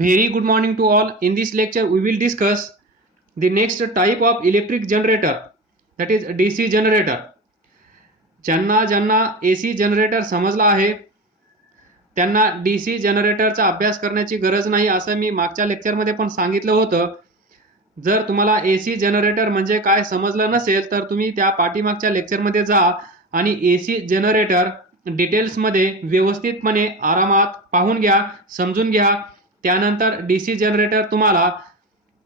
Very good morning to all. In this lecture, we will discuss the next type of electric generator, that is DC generator. ज्यांना ज्यांना AC generator समजला आहे त्यांना DC जनरेटरचा अभ्यास करण्याची गरज नाही असं मी मागच्या लेक्चरमध्ये पण सांगितलं होतं. जर तुम्हाला AC जनरेटर म्हणजे काय समजलं नसेल तर तुम्ही त्या पाठीमागच्या लेक्चरमध्ये जा आणि AC जनरेटर डिटेल्समध्ये व्यवस्थितपणे आरामात पाहून घ्या, समजून घ्या. त्यानंतर DC जनरेटर तुम्हाला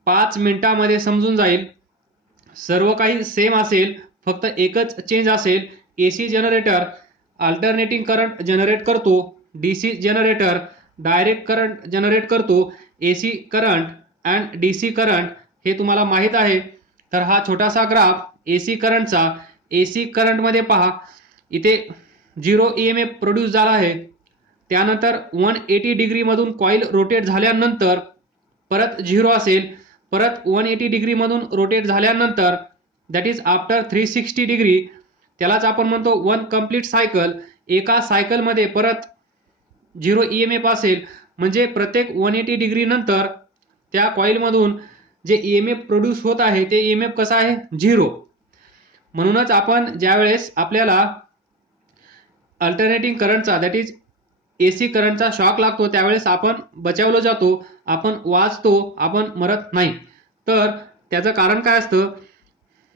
5 मिनिटांमध्ये समजून जाईल. सर्व काही सेम असेल, फक्त एकच चेंज असेल. AC generator alternating current generate करतो, DC generator direct current generate करतो. AC current and DC current हे तुम्हाला माहित आहे. तर हा छोटासा ग्राफ AC करंटचा, AC करंटमध्ये पहा इथे 0 EMF प्रोड्यूस झाला आहे. त्यानंतर 180 डिग्री मधून कॉईल रोटेट झाल्यानंतर परत 0 असेल, परत 180 डिग्री मधून रोटेट झाल्यानंतर दॅट इज आफ्टर 360 डिग्री, त्यालाच आपण म्हणतो वन कंप्लीट सायकल. एका सायकलमध्ये परत 0 EMF असेल, म्हणजे प्रत्येक 180 डिग्री नंतर त्या कॉईलमधून जे EMF प्रोड्यूस होत आहे ते EMF कसा आहे 0. म्हणूनच आपण ज्यावेळेस आपल्याला अल्टरनेटिंग करंटचा दॅट इज AC करंटचा शॉक लागतो त्यावेळेस आपण बचावलो जातो, आपण वाचतो, आपण मरत नाही. तर त्याचं कारण काय असतं,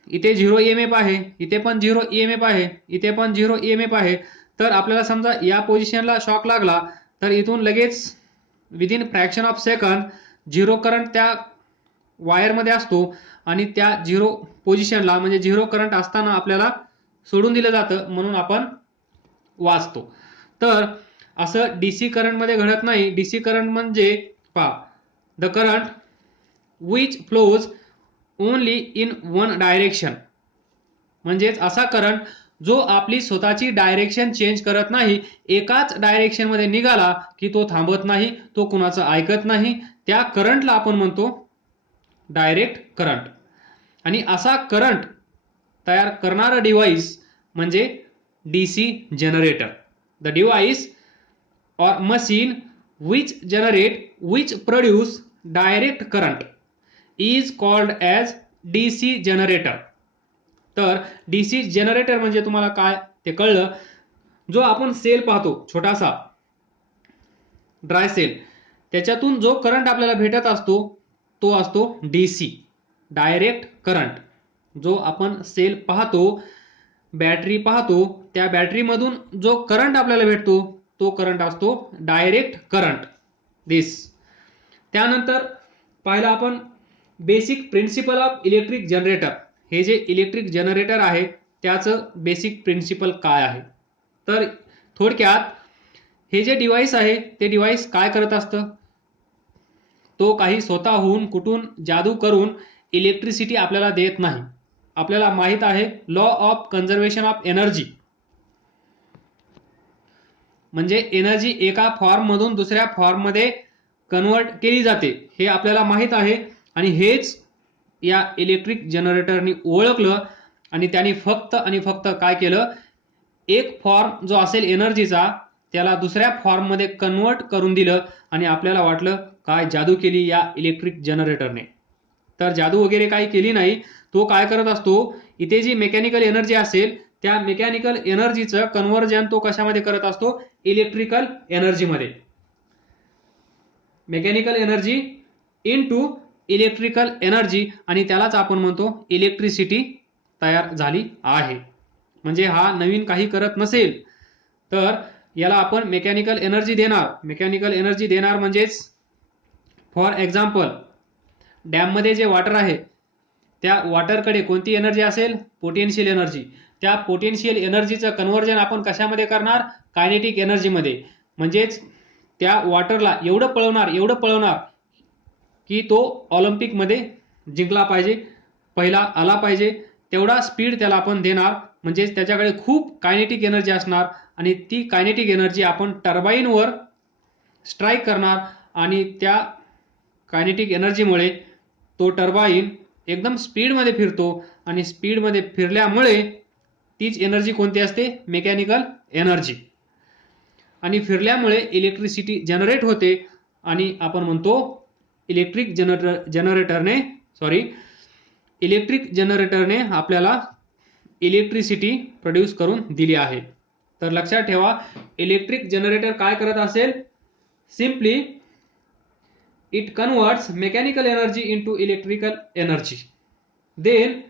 इथे 0 EMF आहे, इथे पण 0 EMF आहे, इथे पण 0 EMF आहे. तर आपल्याला समजा या पोझिशनला शॉक लागला तर इथून लगेच within fraction of second 0 current त्या वायरमध्ये असतो आणि त्या 0 पोझिशनला म्हणजे 0 करंट असताना आपल्याला सोडून दिलं जातं, म्हणून आपण वाचतो. तर असं DC करंटमध्ये घडत नाही. DC करंट म्हणजे पहा the current which flows only in one direction, म्हणजेच असा करंट जो आपली स्वतःची डायरेक्शन चेंज करत नाही. एकाच डायरेक्शन मध्ये निघाला की तो थांबत नाही, तो कुणाचं ऐकत नाही. त्या करंटला आपण म्हणतो डायरेक्ट करंट. आणि असा करंट तयार करणारं डिव्हाइस म्हणजे DC generator. The device or machine which produce direct current is called as DC generator. तर DC जनरेटर म्हणजे तुम्हाला काय ते कळलं. जो आपण सेल पाहतो छोटासा ड्राय सेल, त्याच्यातून जो करंट आपल्याला भेटत असतो तो असतो DC डायरेक्ट करंट. जो आपण सेल पाहतो, बॅटरी पाहतो, त्या बॅटरीमधून जो करंट आपल्याला भेटतो तो करंट असतो डायरेक्ट करंट दिस. त्यानंतर पाहिलं आपण basic principle of electric generator. हे जे इलेक्ट्रिक जनरेटर आहे त्याचं बेसिक प्रिन्सिपल काय आहे. तर थोडक्यात हे जे डिव्हाइस आहे ते डिव्हाइस काय करत असतं, तो काही स्वतःहून कुठून जादू करून इलेक्ट्रिसिटी आपल्याला देत नाही. आपल्याला माहित आहे law of conservation of energy, म्हणजे एनर्जी एका फॉर्म मधून दुसऱ्या फॉर्म मध्ये कन्वर्ट केली जाते हे आपल्याला माहित आहे. आणि हेच या इलेक्ट्रिक जनरेटरनी ओळखलं आणि त्यांनी फक्त आणि फक्त काय केलं, एक फॉर्म जो असेल एनर्जीचा त्याला दुसऱ्या फॉर्म मध्ये कन्वर्ट करून दिलं आणि आपल्याला वाटलं काय जादू केली या इलेक्ट्रिक जनरेटरने. तर जादू वगैरे काही केली नाही. तो काय करत असतो, इथे जी मेकॅनिकल एनर्जी असेल त्या मेकॅनिकल एनर्जीचं कन्व्हर्जन तो कशामध्ये करत असतो, इलेक्ट्रिकल एनर्जीमध्ये. Mechanical energy into electrical energy, आणि त्यालाच आपण म्हणतो इलेक्ट्रिसिटी तयार झाली आहे. म्हणजे हा नवीन काही करत नसेल तर याला आपण मेकॅनिकल एनर्जी देणार. मेकॅनिकल एनर्जी देणार म्हणजेच फॉर एक्झाम्पल डॅममध्ये जे वॉटर आहे त्या वॉटरकडे कोणती एनर्जी असेल, पोटेन्शियल एनर्जी. त्या पोटेन्शियल एनर्जीचं कन्व्हर्जन आपण कशामध्ये करणार, कायनेटिक एनर्जीमध्ये. म्हणजेच त्या वॉटरला एवढं पळवणार की तो ऑलिम्पिकमध्ये जिंकला पाहिजे, पहिला आला पाहिजे, तेवढा स्पीड त्याला आपण देणार. म्हणजेच त्याच्याकडे खूप कायनेटिक एनर्जी असणार आणि ती कायनेटिक एनर्जी आपण टर्बाईनवर स्ट्राईक करणार आणि त्या कायनेटिक एनर्जीमुळे तो टर्बाईन एकदम स्पीडमध्ये फिरतो आणि स्पीडमध्ये फिरल्यामुळे तीच एनर्जी कोणती असते, मेकॅनिकल एनर्जी. आणि फिरल्यामुळे इलेक्ट्रिसिटी जनरेट होते आणि आपण म्हणतो इलेक्ट्रिक जनरेटरने आपल्याला इलेक्ट्रिसिटी प्रोड्यूस करून दिली आहे. तर लक्षात ठेवा, इलेक्ट्रिक जनरेटर काय करत असेल? Simply it converts mechanical energy into electrical energy. Then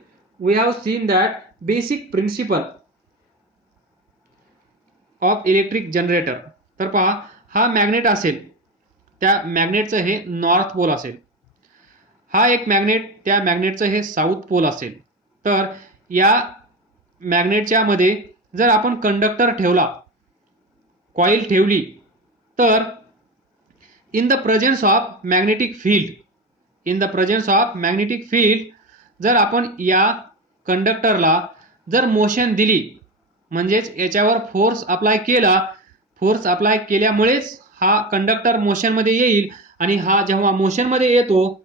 we have seen that basic principle of electric generator. तर पहा, हा मॅग्नेट असेल, त्या मॅग्नेटचं हे नॉर्थ पोल असेल, हा एक मॅग्नेट, त्या मॅग्नेटचं हे साऊथ पोल असेल. तर या मॅग्नेटच्या मध्ये जर आपण कंडक्टर ठेवला, कॉईल ठेवली, तर in the presence of magnetic field जर आपण या कंडक्टरला जर मोशन दिली, म्हणजेच याच्यावर फोर्स अप्लाय केल्यामुळेच हा कंडक्टर मोशनमध्ये येईल. आणि हा जेव्हा मोशनमध्ये येतो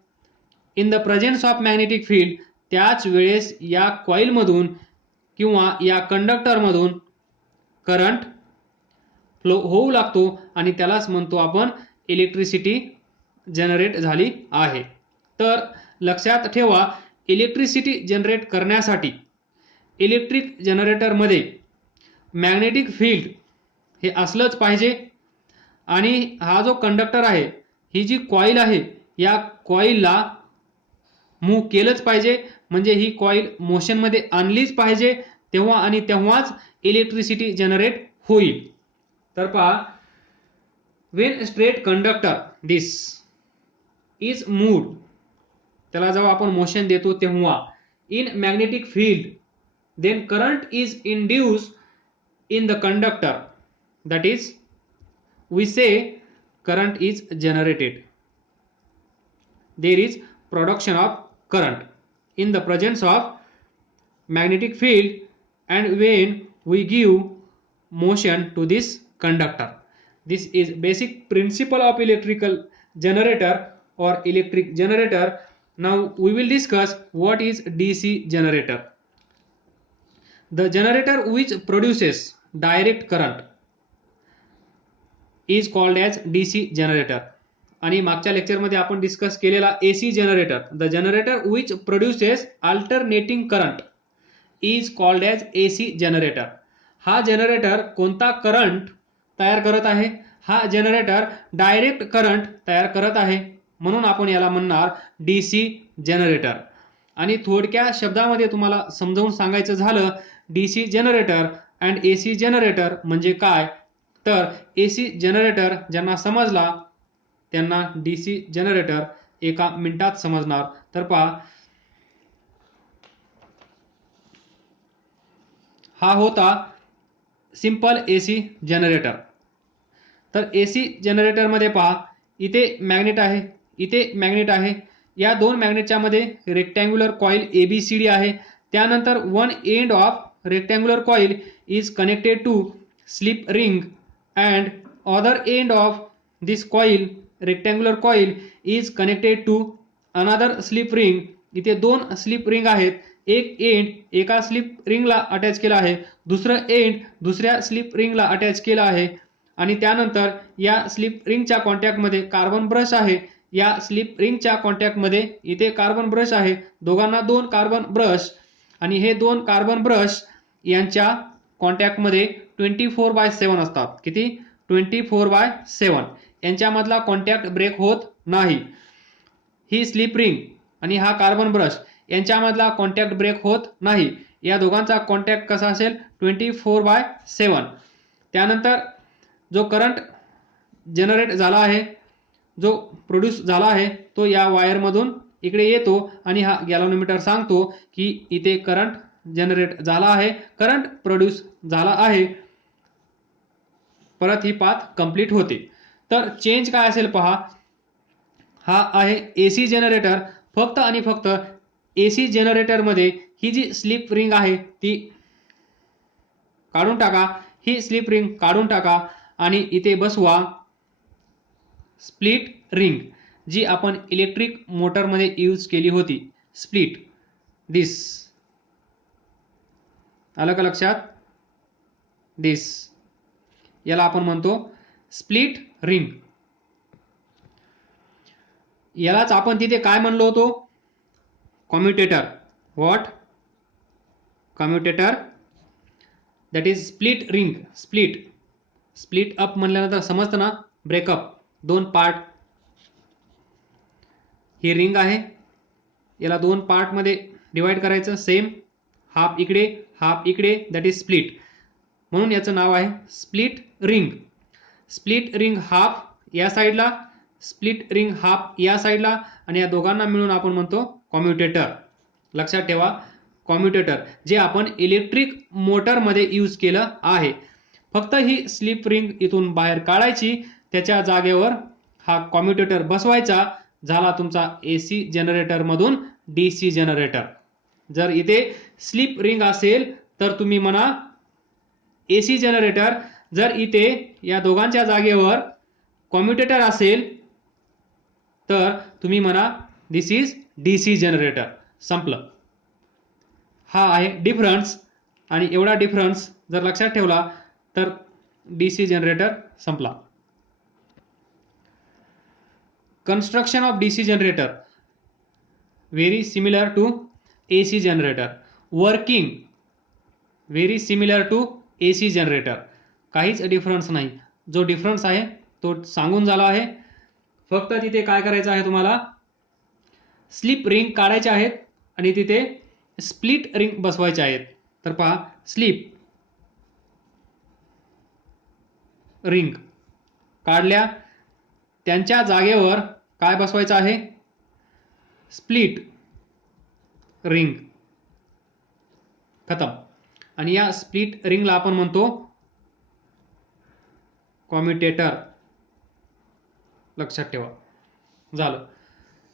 in the presence of magnetic field, त्याच वेळेस या कॉईलमधून किंवा या कंडक्टरमधून करंट फ्लो होऊ लागतो आणि त्यालाच म्हणतो आपण इलेक्ट्रिसिटी जनरेट झाली आहे. तर लक्षात ठेवा, इलेक्ट्रिसिटी जनरेट करण्यासाठी इलेक्ट्रिक जनरेटरमध्ये मॅग्नेटिक फील्ड हे असलंच पाहिजे. आणि हा जो कंडक्टर आहे, ही जी कॉईल आहे, या कॉईलला मूव्ह केलंच पाहिजे, म्हणजे ही कॉईल मोशनमध्ये आणलीच पाहिजे, तेव्हा आणि तेव्हाच इलेक्ट्रिसिटी जनरेट होईल. तर पहा, when straight conductor this is moved, त्याला जेव्हा आपण मोशन देतो तेव्हा in magnetic field, then current is induced in the conductor, that is we say current is generated. There is production of current in the presence of magnetic field and when we give motion to this conductor. This is basic principle of electrical generator or electric generator. Now we will discuss what is DC generator. The generator which produces direct current is called as DC generator. आणि मागच्या लेक्चरमध्ये आपण discuss केलेला AC generator, the generator which produces alternating current is called as AC generator. हा generator कोणता current तयार करत आहे? हा जनरेटर डायरेक्ट करंट तयार करत आहे, म्हणून आपण याला म्हणणार DC जनरेटर. आणि थोडक्या शब्दामध्ये तुम्हाला समजावून सांगायचं झालं, DC generator and AC generator म्हणजे काय? तर AC जनरेटर ज्यांना समजला त्यांना DC जनरेटर एका मिनिटात समजणार. तर पहा, हा होता सिंपल AC जनरेटर. तर AC जनरेटर मध्ये पहा, इथे मॅग्नेट आहे, इथे मॅग्नेट आहे, या दोन मॅग्नेटच्या मध्ये रेक्टँग्युलर कॉईल ABCD आहे. त्यानंतर one end of rectangular coil is connected to slip ring and other end of this rectangular coil is connected to another slip ring. इथे दोन स्लिप रिंग आहेत, एक एंड एका स्लिप रिंगला अटॅच केला आहे, दुसरं एंड दुसऱ्या स्लिप रिंगला अटॅच केला आहे. आणि त्यानंतर या स्लिप रिंगच्या कॉन्टॅक्टमध्ये कार्बन ब्रश आहे, या स्लिप रिंगच्या कॉन्टॅक्टमध्ये इथे कार्बन ब्रश आहे, दोघांना दोन कार्बन ब्रश, आणि हे दोन कार्बन ब्रश यांच्या कॉन्टॅक्टमध्ये 24/7 असतात. किती? 24/7. यांच्यामधला कॉन्टॅक्ट ब्रेक होत नाही. ही स्लिप रिंग आणि हा कार्बन ब्रश यांच्यामधला कॉन्टॅक्ट ब्रेक होत नाही. या दोघांचा कॉन्टॅक्ट कसा असेल? 24/7. त्यानंतर जो करंट जनरेट झाला आहे, जो प्रोड्यूस झाला आहे, तो या वायरमधून इकडे येतो आणि हा गॅल्व्हनोमीटर सांगतो की इथे करंट जनरेट झाला आहे, करंट प्रोड्यूस झाला आहे. परत ही पाथ कंप्लीट होते. तर चेंज काय असेल पहा, हा आहे AC जनरेटर. फक्त आणि फक्त AC जनरेटर मध्ये ही जी स्लिप रिंग आहे ती काढून टाका, ही स्लिप रिंग काढून टाका आणि इथे बसवा स्प्लिट रिंग, जी आपण इलेक्ट्रिक मोटर मध्ये यूज केली होती. स्प्लिट दिस, आलं का लक्षात? दिस, याला आपण म्हणतो स्प्लिट रिंग. यालाच आपण तिथे काय म्हणलो होतो, commutator. What? Commutator. That is split ring. Split up म्हणल्यानंतर समजतं ना, ब्रेकअप, दोन पार्ट. ही रिंग आहे, याला दोन पार्टमध्ये डिवाइड करायचं, सेम, हाफ इकडे हाफ इकडे, दॅट इज स्प्लिट. म्हणून याचं नाव आहे split ring. Split ring half या साईडला, स्प्लिट रिंग हाफ या साईडला, आणि या दोघांना मिळून आपण म्हणतो कॉम्युटेटर. लक्षात ठेवा, कॉम्युटेटर, जे आपण इलेक्ट्रिक मोटरमध्ये यूज केलं आहे. फक्त ही स्लिप रिंग इथून बाहेर काढायची, त्याच्या जागेवर हा कॉम्युटेटर बसवायचा, झाला तुमचा AC जनरेटरमधून DC जनरेटर. जर इथे स्लिप रिंग असेल तर तुम्ही म्हणा AC जनरेटर. जर इथे या दोघांच्या जागेवर कॉम्युटेटर असेल तर तुम्ही म्हणा दिस इज DC जनरेटर. संपलं. हा आहे डिफरन्स, आणि एवढा डिफरन्स जर लक्षात ठेवला तर DC जनरेटर संपला. Construction of DC generator very similar to AC generator. Working very similar to AC generator. काहीच डिफरन्स नाही. जो डिफरन्स आहे तो सांगून झाला आहे. फक्त तिथे काय करायचं आहे तुम्हाला, स्लिप रिंग काढायचे आहेत आणि तिथे स्प्लिट रिंग बसवायचे आहेत. तर पहा, स्लिप रिंग काढल्या, त्यांच्या जागेवर काय बसवायचं आहे, स्प्लिट रिंग. खतम. आणि या स्प्लिट रिंगला आपण म्हणतो कॉम्युटेटर. लक्षात ठेवा. झालं.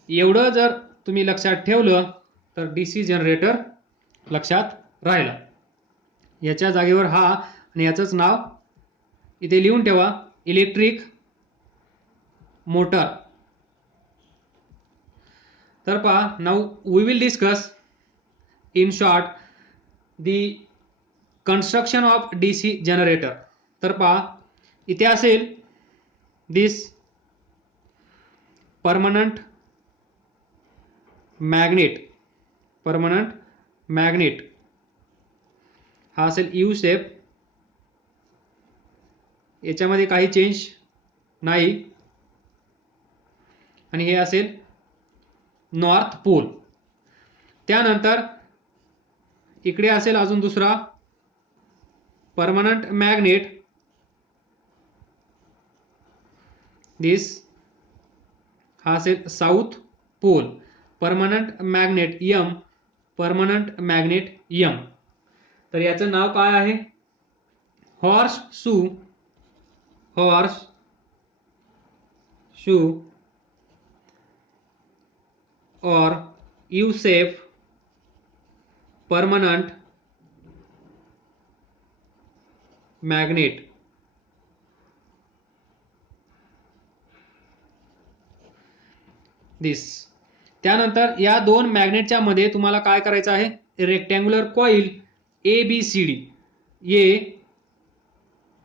एवढं जर तुम्ही लक्षात ठेवलं तर DC जनरेटर लक्षात राहिला. याच्या जागेवर हा आणि याचंच नाव इथे लिहून ठेवा, इलेक्ट्रिक मोटर. तर पहा, now we will discuss in short the construction of DC generator. तर पहा, इथे असेल दिस परमनंट मॅग्नेट. हा असेल U शेप, याच्यामध्ये काही चेंज नाही. आणि हे असेल नॉर्थ पोल. त्यानंतर इकडे असेल अजून दुसरा परमनंट मॅग्नेट, दिस. हा असेल south pole, permanent magnet M, permanent magnet M. तर याचं नाव काय आहे, हॉर्स शू और U shape permanent magnet. This. त्यानंतर या दोन मॅग्नेटच्या मध्ये तुम्हाला काय करायचं आहे, रेक्टँग्युलर कॉईल ABCD,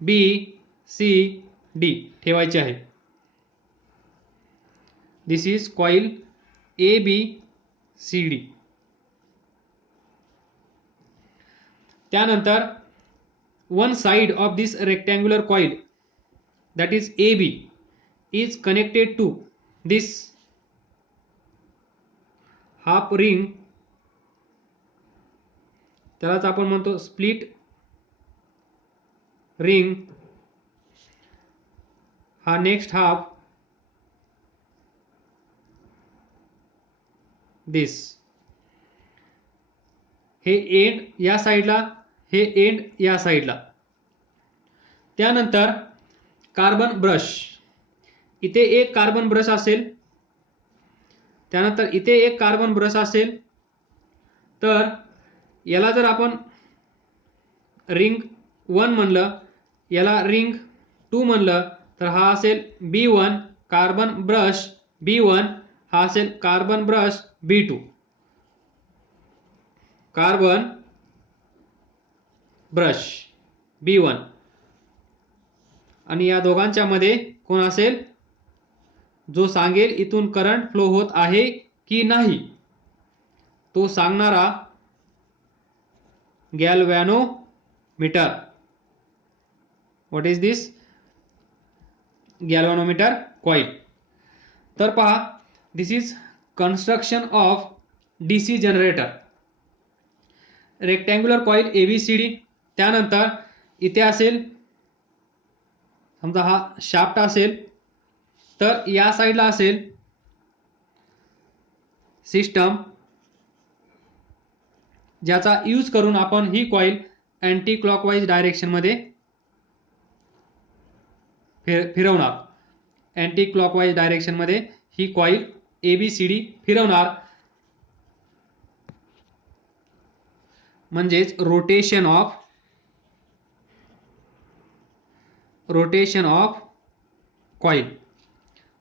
ABCD ठेवायचे आहे. दिस इज कॉईल ABCD. त्यानंतर one side of this rectangular coil, that is AB, is connected to this half ring. त्यालाच आपण म्हणतो स्प्लिट रिंग. हा नेक्स्ट हाफ, दिस. हे एंड या साईडला, हे एंड या साईडला. त्यानंतर कार्बन ब्रश, इथे एक कार्बन ब्रश असेल, त्यानंतर इथे एक कार्बन ब्रश असेल. तर याला जर आपण रिंग 1 म्हणलं, याला रिंग 2 म्हणलं, तर हा असेल B1 कार्बन ब्रश B1, हा असेल carbon brush B2, carbon brush B1. आणि या दोघांच्या मध्ये कोण असेल, जो सांगेल इथून करंट फ्लो होत आहे की नाही तो सांगणारा galvanometer. What is this? Galvanometer coil. तर पहा, this is construction of DC generator. Rectangular coil ABCD. त्यानंतर इथे असेल, समजा हा शाफ्ट असेल, तर या साईडला असेल सिस्टम, ज्याचा यूज करून आपण ही कॉइल अँटी क्लॉकवाईज डायरेक्शन मध्ये फिरवणार. अँटी क्लॉकवाईज डायरेक्शन मध्ये ही कॉइल ABCD फिरवणार. म्हणजेच रोटेशन ऑफ कॉइल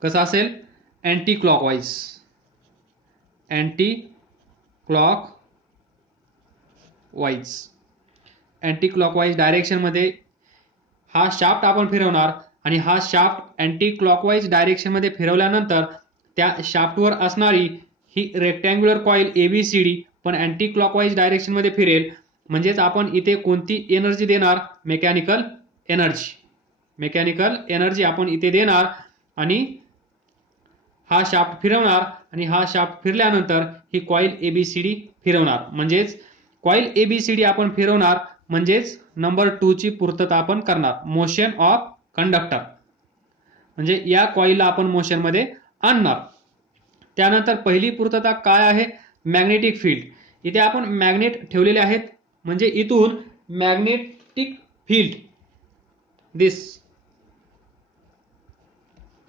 कसं असेल? अँटी क्लॉकवाईज डायरेक्शन मध्ये हा शाफ्ट आपण फिरवणार आणि हा शाफ्ट अँटी क्लॉकवाईज डायरेक्शन मध्ये फिरवल्यानंतर त्या शाफ्टवर असणारी ही रेक्टँग्युलर कॉइल ABCD पण अँटी क्लॉकवाईज डायरेक्शन मध्ये फिरेल. म्हणजेच आपण इथे कोणती एनर्जी देणार? मेकॅनिकल एनर्जी आपण इथे देणार आणि हा शाफ्ट फिरवणार आणि हा शाफ्ट फिरल्यानंतर ही कॉइल ABCD फिरवणार. म्हणजेच कॉइल ABCD आपण फिरवणार म्हणजेच नंबर 2 ची पूर्तता आपण करणार, मोशन ऑफ कंडक्टर. म्हणजे या कॉइलला आपण मोशन मध्ये आणणार. त्यानंतर पहिली पूर्तता काय आहे? Magnetic field. इथे आपण मॅग्नेट ठेवलेले आहेत, म्हणजे इथून मॅग्नेटिक फील्ड दिस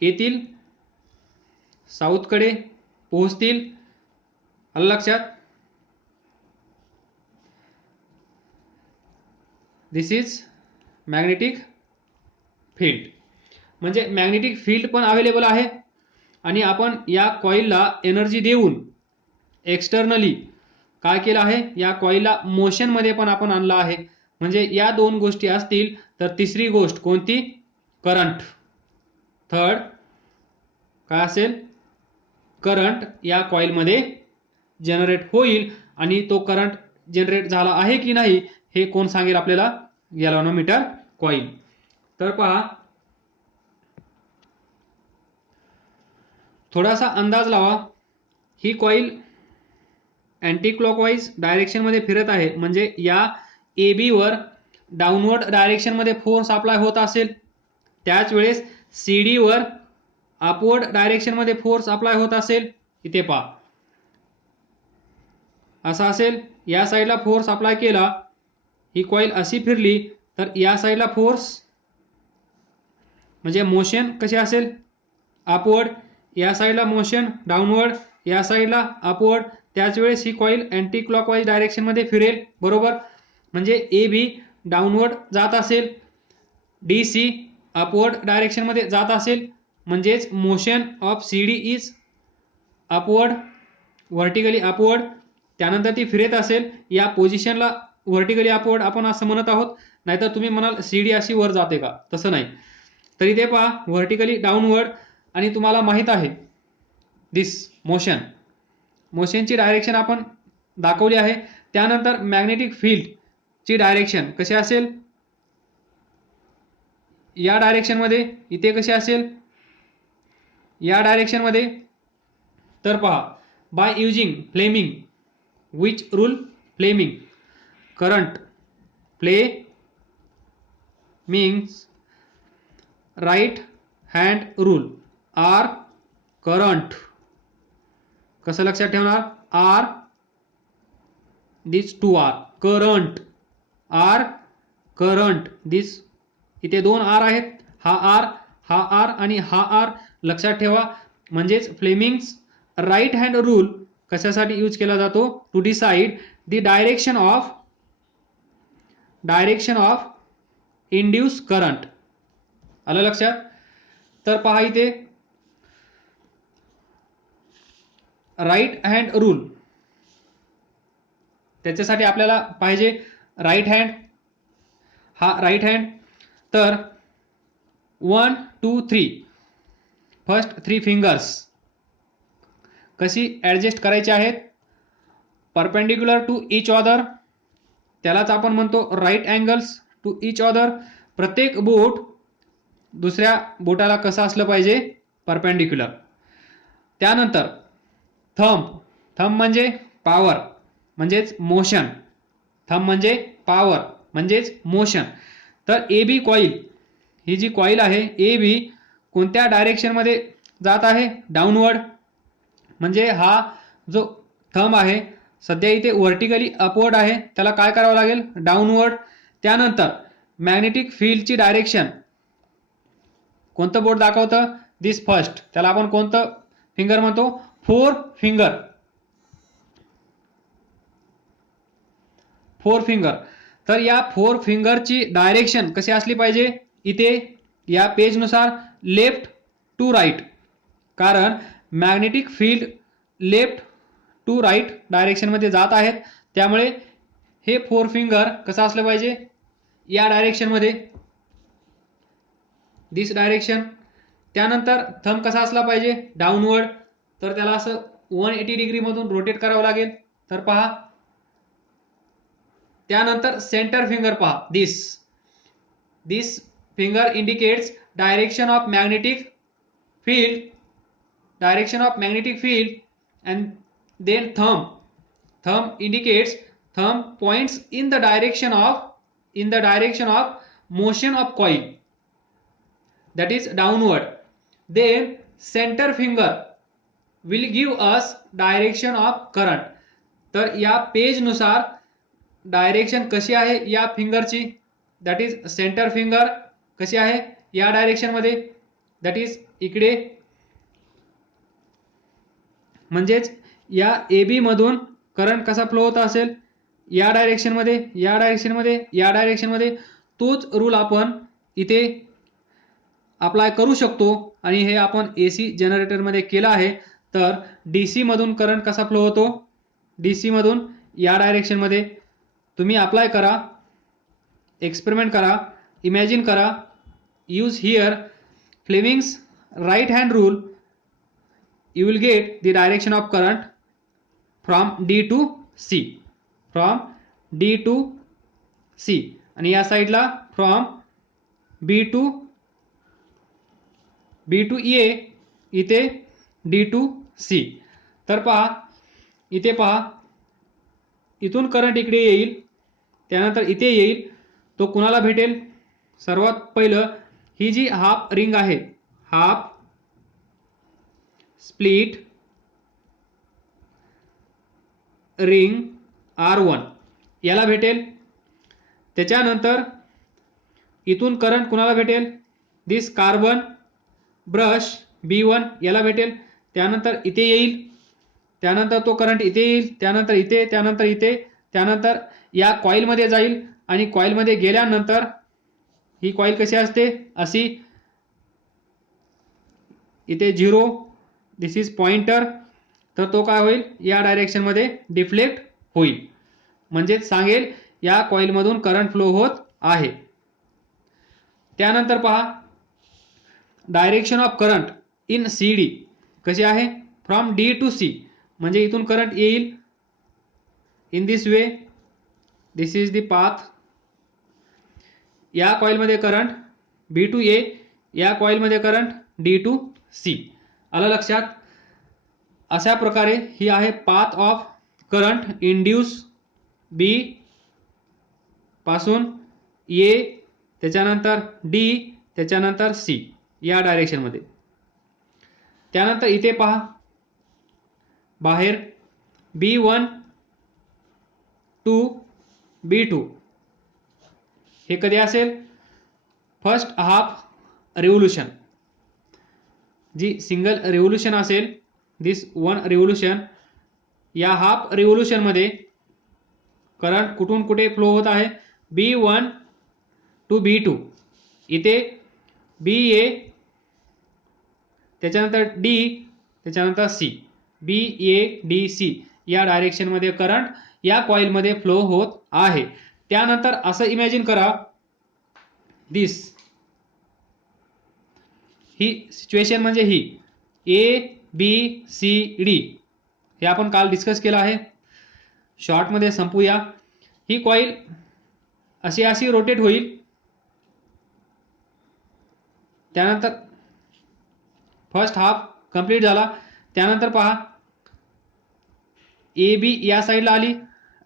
येतील, साऊथ कडे पोहोचतील. आलं लक्षात? दिस इज मॅग्नेटिक फील्ड. म्हणजे मॅग्नेटिक फील्ड पण अवेलेबल आहे आणि आपण या कॉइलला एनर्जी देऊन एक्सटर्नली काय केलं आहे? या कॉइलला मोशन मध्ये पण आपण आणलं आहे. म्हणजे या दोन गोष्टी असतील तर तिसरी गोष्ट कोणती? करंट. थर्ड काय असेल? करंट या कॉइल मध्ये जनरेट होईल आणि तो करंट जनरेट झाला आहे की नाही हे कोण सांगेल आपल्याला? गॅल्व्हॅनोमीटर कॉइल. तर पहा, थोडासा अंदाज लावा. ही कॉइल अँटी क्लॉकवाईज डायरेक्शन मध्ये फिरत आहे, म्हणजे या AB वर डाऊनवर्ड डायरेक्शन मध्ये फोर्स अप्लाय होत असेल, त्याच वेळेस CD वर अपवर्ड डायरेक्शन मध्ये फोर्स अप्लाय होत असेल. इथे पहा, असा असेल, या साईडला फोर्स अप्लाय केला, ही कॉइल अशी फिरली तर या साईडला फोर्स म्हणजे मोशन कशी असेल? अपवर्ड. या साईडला मोशन डाऊनवर्ड, या साईडला अपवर्ड. त्याच वेळेस ही कॉइल अँटी क्लॉकवाईज डायरेक्शन मध्ये फिरेल, बरोबर. म्हणजे AB डाऊनवर्ड जात असेल, DC अपवर्ड डायरेक्शन मध्ये जात असेल, म्हणजेच motion of CD is upward, vertically upward. त्यानंतर ती फिरत असेल, या पोझिशनला व्हर्टिकली अपवर्ड आपण असं म्हणत आहोत. नाहीतर तुम्ही म्हणाल CD अशी वर जाते का? तसं नाही. तरी ते पहा, व्हर्टिकली डाऊनवर्ड. आणि तुम्हाला माहित आहे दिस मोशनची डायरेक्शन आपण दाखवली आहे. त्यानंतर मॅग्नेटिक फील्ड ची डायरेक्शन कशी असेल? या डायरेक्शन मध्ये. इथे कशी असेल? या डायरेक्शन मध्ये. तर पहा, by using Fleming, which rule? Fleming current means right hand rule. R current. कसं लक्षात ठेवणार? R this 2 R current. R current this, इथे 2 आर आहेत, हा आर आणि हा आर. लक्षात ठेवा. म्हणजेच फ्लेमिंग्स राईट हँड रूल कशासाठी यूज केला जातो? To decide the direction of induce current. आलं लक्षात? तर पहा, इथे राईट हँड रूल, त्याच्यासाठी आपल्याला पाहिजे राईट हँड. हा राईट हँड. तर 1 2 3 फर्स्ट 3 फिंगर्स कशी ॲडजस्ट करायची आहेत, परपेंडिक्युलर टू इच अदर, त्यालाच आपण म्हणतो right angles to each other. प्रत्येक बोट दुसऱ्या बोटाला कसं असलं पाहिजे, परपेंडिक्युलर. त्यानंतर थंब, थंब म्हणजे पॉवर म्हणजेच मोशन, थंब म्हणजे पॉवर म्हणजेच मोशन. तर A B coil, he G coil आहे ए बी कोणत्या डायरेक्शनमध्ये जात आहे, डाऊनवर्ड. म्हणजे हा जो थंब आहे सध्या इथे व्हर्टिकली अपवर्ड आहे, त्याला काय करावं लागेल, डाऊनवर्ड. त्यानंतर मॅग्नेटिक फील्डची डायरेक्शन कोणतं बोट दाखवतं, दिस फर्स्ट, त्याला आपण कोणतं फिंगर म्हणतो, 4 फिंगर, 4 फिंगर. तर या 4 फिंगरची डायरेक्शन कशी असली पाहिजे, इथे या पेजनुसार लेफ्ट टू राईट, कारण magnetic field left to right डायरेक्शनमध्ये जात आहेत, त्यामुळे हे 4 फिंगर कसं असलं पाहिजे, या डायरेक्शनमध्ये, दिस डायरेक्शन. त्यानंतर थंब कसा असला पाहिजे, डाऊनवर्ड, तर त्याला असं 180 डिग्री मधून रोटेट करावं लागेल. तर पहा, त्यानंतर सेंटर फिंगर पहा, this finger indicates direction of magnetic field, direction of magnetic field. And then thumb indicates, thumb points in the direction of motion of coil, that is downward. Then center finger will give us direction of current. तर या page नुसार direction कशी आहे या फिंगरची, that is centre finger कशी आहे या direction मध्ये, दॅट इज इकडे, म्हणजेच या ए बी मधून करंट कसा फ्लो होत असेल, या डायरेक्शन मध्ये, या डायरेक्शन मध्ये, या डायरेक्शन मध्ये. तोच रूल आपण इथे अप्लाय करू शकतो आणि हे आपण एसी जनरेटर मध्ये केलं आहे. तर डीसी मधून करंट कसा फ्लो होतो, डीसी मधून या डायरेक्शन मध्ये. तुम्ही अप्लाय करा, एक्सपेरिमेंट करा, इमॅजिन करा, use here Fleming's right hand rule. You will get the direction of current from D to C, from D to C, आणि या साइडला from B to A, इथे D to C. तर पहा, इथे पहा, इथून करंट इकडे येईल, त्यानंतर इथे येईल, तो कुणाला भेटेल, सर्वात पहिलं ही जी हाफ रिंग आहे, हाफ स्प्लिट रिंग R1 याला भेटेल. त्याच्यानंतर इथून करंट कुणाला भेटेल, दिस कार्बन ब्रश B1 याला भेटेल. त्यानंतर इथे येईल, त्यानंतर तो करंट इथे येईल, त्यानंतर इथे, त्यानंतर इथे, त्यानंतर या कॉईल मध्ये जाईल, आणि कॉईल मध्ये गेल्यानंतर ही कॉईल कशी असते, अशी, इथे 0, दिस इज पॉइंटर, तर तो काय होईल, या डायरेक्शन मध्ये डिफ्लेक्ट होईल, म्हणजे सांगेल या कॉईल मधून करंट फ्लो होत आहे. त्यानंतर पहा, direction of current in CD कशी आहे, फ्रॉम D टू C, म्हणजे इथून करंट येईल in this way, this is the path. या कॉईल मध्ये करंट B टू A, या कॉईल मध्ये करंट D टू C. आलं लक्षात. अशा प्रकारे ही आहे path of current induce B पासून A, त्याच्यानंतर D, त्याच्यानंतर C या डायरेक्शन मध्ये. त्यानंतर इथे पहा, बाहेर B1 टू B2, हे कधी असेल, फर्स्ट हाफ रिव्होल्यूशन, जी सिंगल रिव्होल्यूशन असेल, दिस वन रिव्होल्यूशन. या हाफ रिव्होल्यूशन मध्ये करंट कुठून कुठे फ्लो होत आहे, B1 टू B2, इथे BA, त्याच्यानंतर D, त्याच्यानंतर C, BADC या डायरेक्शन मध्ये करंट या कॉईल मध्ये फ्लो होत आहे. त्यानंतर असं इमॅजिन करा, दिस ही सिच्युएशन म्हणजे ही ABCD हे आपण काल डिस्कस केलं आहे. शॉर्टमध्ये संपूया. ही कॉईल अशी रोटेट होईल. त्यानंतर फर्स्ट हाफ कंप्लीट झाला. त्यानंतर पहा AB या साईडला आली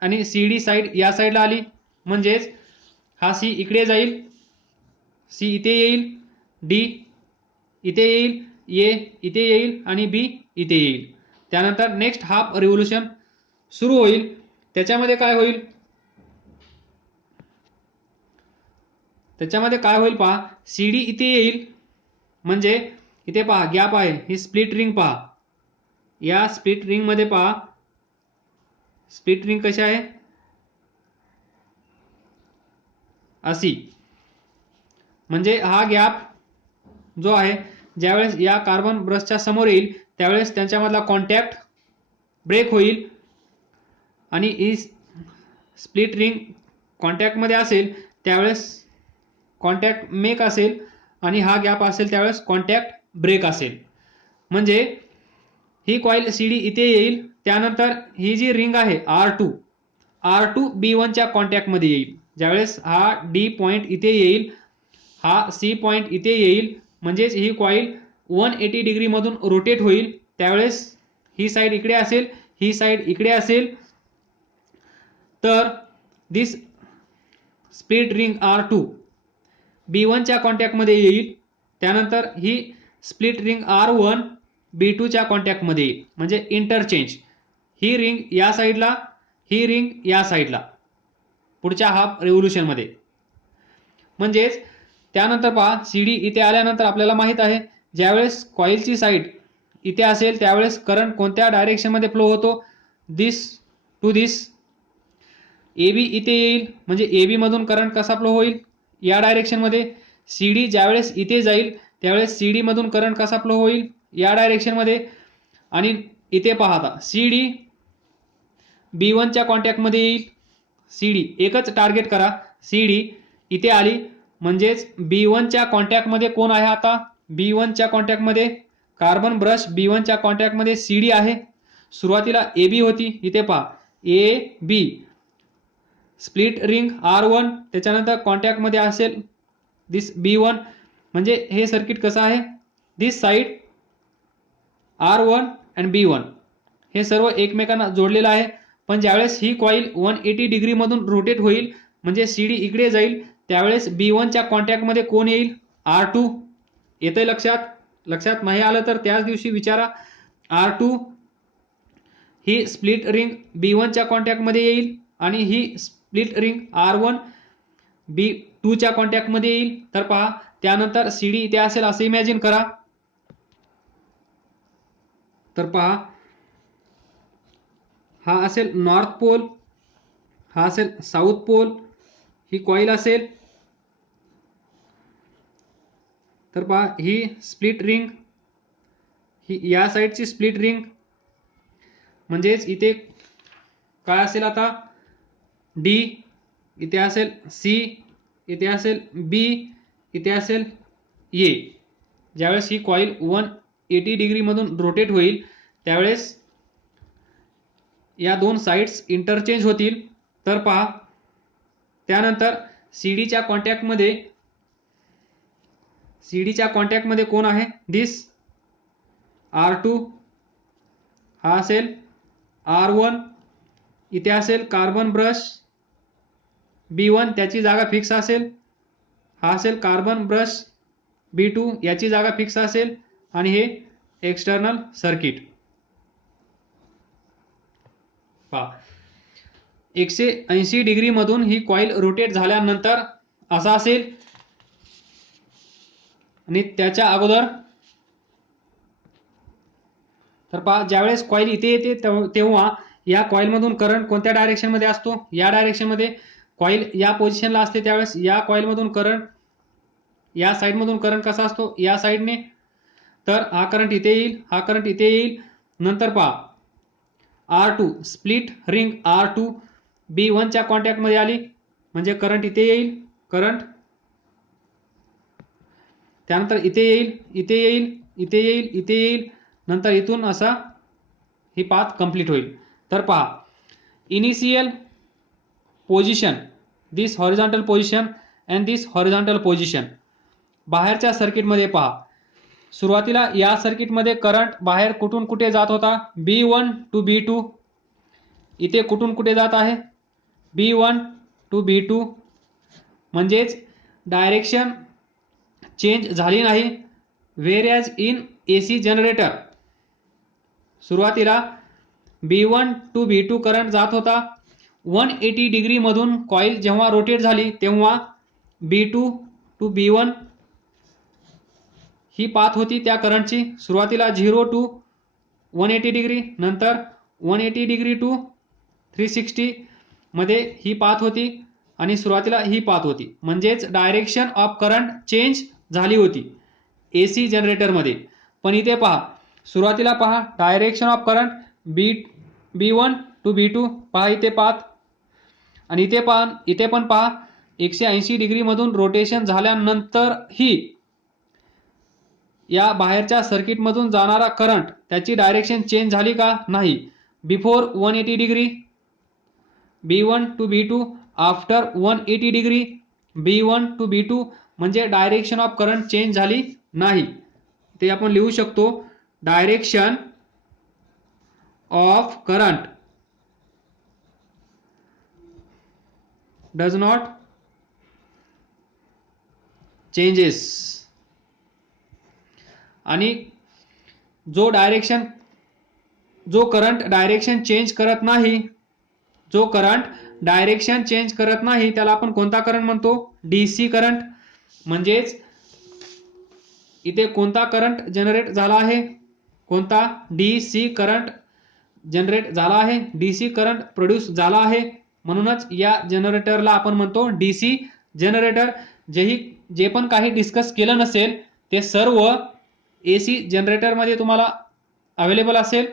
आणि CD साईड या साईडला आली, म्हणजेच हा C इकडे जाईल, C इथे येईल, D इथे येईल, A इथे येईल आणि B इथे येईल. त्यानंतर नेक्स्ट हाफ रिव्होल्यूशन सुरू होईल. त्याच्यामध्ये काय होईल पहा, CD इथे येईल, म्हणजे इथे पहा गॅप आहे, ही स्प्लिट रिंग पहा. या स्प्लिट रिंग मध्ये पहा, स्प्लिट रिंग कशी आहे अशी, म्हणजे हा गॅप जो आहे ज्यावेळेस या कार्बन ब्रशच्या समोर येईल त्यावेळेस त्यांच्यामधला कॉन्टॅक्ट ब्रेक होईल आणि ही स्प्लिट रिंग कॉन्टॅक्टमध्ये असेल त्यावेळेस कॉन्टॅक्ट मेक असेल आणि हा गॅप असेल त्यावेळेस कॉन्टॅक्ट ब्रेक असेल. म्हणजे ही कॉईल CD इथे येईल. त्यानंतर ही जी रिंग आहे R2 B1 च्या कॉन्टॅक्टमध्ये येईल. ज्यावेळेस हा D पॉइंट इथे येईल, हा C पॉइंट इथे येईल, म्हणजेच ही कॉईल 180 डिग्री मधून रोटेट होईल. त्यावेळेस ही साईड इकडे असेल, ही साईड इकडे असेल. तर दिस स्प्लिट रिंग R2 B1 च्या कॉन्टॅक्टमध्ये येईल. त्यानंतर ही स्प्लिट रिंग R1 B2 च्या कॉन्टॅक्टमध्ये येईल, म्हणजे इंटरचेंज. ही रिंग या साईडला, ही रिंग या साईडला पुढच्या हाफ रिव्होल्यूशन मध्ये. म्हणजेच त्यानंतर पहा CD इथे आल्यानंतर आपल्याला माहित आहे ज्यावेळेस कॉइलची साईड इथे असेल त्यावेळेस करंट कोणत्या डायरेक्शन मध्ये फ्लो होतो, दिस टू दिस. AB इथे येईल, म्हणजे AB मधून करंट कसा फ्लो होईल या डायरेक्शन मध्ये. CD ज्यावेळेस इथे जाईल त्यावेळेस CD मधून करंट कसा फ्लो होईल या डायरेक्शन मध्ये. आणि इथे पाहता CD B1 च्या कॉन्टॅक्ट मध्ये येईल. CD एकच टार्गेट करा, CD इथे आली, म्हणजेच B1 च्या कॉन्टॅक्ट मध्ये कोण आहे आता, B1 च्या कॉन्टॅक्ट मध्ये कार्बन ब्रश B1 च्या कॉन्टॅक्ट मध्ये CD आहे. सुरुवातीला AB होती, इथे पहा AB स्प्लिट रिंग R1, त्याच्यानंतर कॉन्टॅक्ट मध्ये असेल दिस B1. म्हणजे हे सर्किट कसं आहे, दिस साइड R1 आणि B1 हे सर्व एकमेकांना जोडलेलं आहे. पण ज्यावेळेस ही कॉईल 180 डिग्री मधून रोटेट होईल, म्हणजे CD इकडे जाईल, त्यावेळेस B1 च्या कॉन्टॅक्ट मध्ये कोण येईल, R2. येतंय लक्षात नाही आलं तर त्याच दिवशी विचारा. R2 ही स्प्लिट रिंग B1 च्या कॉन्टॅक्ट मध्ये येईल आणि ही स्प्लिट रिंग R1 B2 च्या कॉन्टॅक्ट मध्ये येईल. तर पहा त्यानंतर CD इथे असेल असं इमॅजिन करा. तर पहा हा असेल नॉर्थ पोल, हा असेल साऊथ पोल, ही कॉईल असेल. तर पहा ही स्प्लिट रिंग, ही या साईडची स्प्लिट रिंग, म्हणजेच इथे काय असेल आता, D इथे असेल, C इथे असेल, B इथे असेल, A. ज्यावेळेस ही कॉईल 180 डिग्री मधून रोटेट होईल त्यावेळेस या दोन साइड्स इंटरचेंज होतील. तर पहा त्यानंतर CD च्या कॉन्टॅक्ट मध्ये कोण आहे, दिस R2, हा असेल R1, इथे असेल कार्बन ब्रश B1 त्याची जागा फिक्स असेल, हा असेल कार्बन ब्रश B2 याची जागा फिक्स असेल आणि हे एक्सटर्नल सर्किट. पहा 180 डिग्री मधून ही कॉईल रोटेट झाल्यानंतर असा असेल. आणि त्याच्या अगोदर तर पहा ज्यावेळेस कॉईल इथे येते तेव्हा या कॉईल मधून करंट कोणत्या डायरेक्शन मध्ये असतो, या डायरेक्शन मध्ये. कॉईल या पोझिशनला असते त्यावेळेस या कॉईल मधून करंट, या साइड मधून करंट कसा असतो, या साइडने. तर हा करंट इथे येईल, हा करंट इथे येईल. नंतर पहा R2 split ring R2 B1 च्या कॉन्टॅक्ट मध्ये आली, म्हणजे करंट इथे येईल, करंट त्यानंतर इथे येईल, इथे येईल, इथे येईल, इथे येईल, नंतर इथून असा ही पाथ कंप्लीट होईल. तर पहा, initial position, this horizontal position and this horizontal position. बाहेरच्या सर्किटमध्ये पहा, सुरुवातीला या सर्किटमध्ये करंट बाहेर कुठून कुठे जात होता, B1 टू B2. इथे कुठून कुठे जात आहे, B1 टू B2. म्हणजेच डायरेक्शन चेंज झाली नाही. व्हेअरएज इन AC जनरेटर सुरुवातीला B1 टू B2 करंट जात होता. 180 डिग्री मधून कॉईल जेव्हा रोटेट झाली तेव्हा B2 to B1 he path होती त्या करंटची. सुरुवातीला 0 टू 180 डिग्री, नंतर 180 डिग्री टू 360 मध्ये ही पाथ होती आणि सुरुवातीला ही पाथ होती. म्हणजेच डायरेक्शन ऑफ करंट चेंज झाली होती AC जनरेटरमध्ये. पण इथे पहा, सुरुवातीला पहा direction of current B1 to B2 पहा इथे पाथ, आणि इथे पण पहा 180 डिग्री मधून रोटेशन झाल्यानंतर ही या बाहेरच्या सर्किट मधून जाणारा करंट त्याची डायरेक्शन चेंज झाली का, नाही. Before 180 degree B1 to B2, after 180 degree B1 to B2, म्हणजे डायरेक्शन ऑफ करंट चेंज झाली नाही. ते आपण लिहू शकतो, direction of current does not changes. आणि जो करंट डायरेक्शन चेंज करत नाही, जो करंट डायरेक्शन चेंज करत नाही त्याला आपण कोणता करंट म्हणतो, DC करंट. म्हणजेच इथे कोणता करंट जनरेट झाला आहे, कोणता DC करंट जनरेट झाला आहे, DC करंट प्रोड्यूस झाला आहे. म्हणूनच या जनरेटरला आपण म्हणतो DC जनरेटर. जे पण काही डिस्कस केलं नसेल ते सर्व AC जनरेटरमध्ये तुम्हाला अवेलेबल असेल.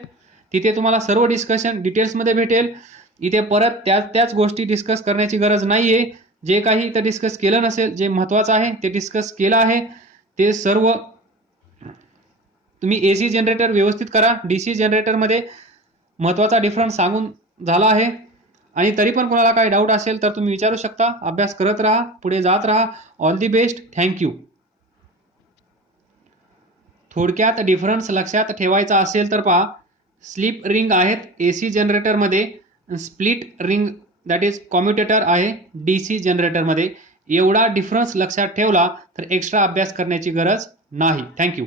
तिथे तुम्हाला सर्व डिस्कशन डिटेल्समध्ये भेटेल. इथे परत त्याच गोष्टी डिस्कस करण्याची गरज नाहीये. जे काही इथे डिस्कस केलं नसेल, जे महत्त्वाचं आहे ते डिस्कस केलं आहे. ते सर्व तुम्ही AC जनरेटर व्यवस्थित करा. DC जनरेटरमध्ये महत्त्वाचा डिफरन्स सांगून झाला आहे. आणि तरी पण कोणाला काही डाऊट असेल तर तुम्ही विचारू शकता. अभ्यास करत राहा, पुढे जात राहा. All the best. थँक्यू. थोडक्यात डिफरन्स लक्षात ठेवायचा असेल तर पहा, स्लिप रिंग आहेत AC जनरेटरमध्ये, स्प्लिट रिंग दॅट इज कॉम्युटेटर आहे DC जनरेटरमध्ये. एवढा डिफरन्स लक्षात ठेवला तर एक्स्ट्रा अभ्यास करण्याची गरज नाही. थँक्यू.